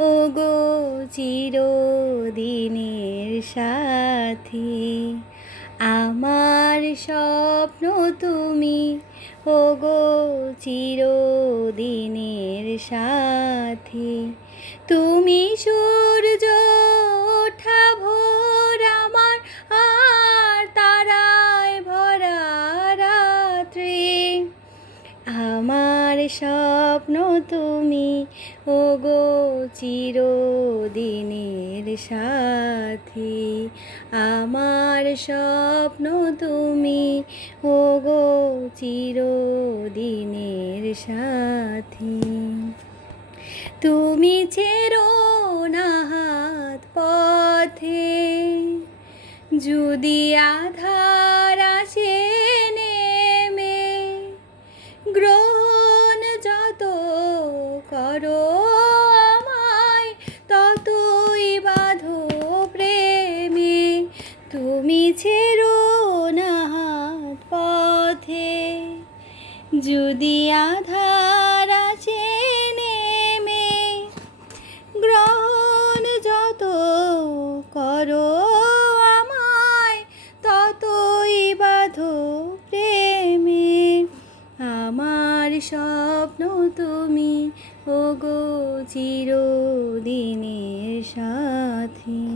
ও গো চিরদিনের সাথী আমার স্বপ্ন তুমি। ওগো চিরদিনের সাথী তুমি সূর্য আমার স্বপ্ন তুমি ও গো চিরদিনের সাথী। আমার স্বপ্ন তুমি ও গো চিরদিনের সাথী। তুমি ছেড়ো না হাত পথে, যদি আধার করো আমায় ততই বাঁধো প্রেমে। তুমি ছেড়ো না হাত পথে। যদি আধার আসে নেমে, গ্রহণ যত করো আমায় ততই বাঁধো প্রেমে। আমার স্বপ্ন তুমি ও গো চিরদিনের সাথী।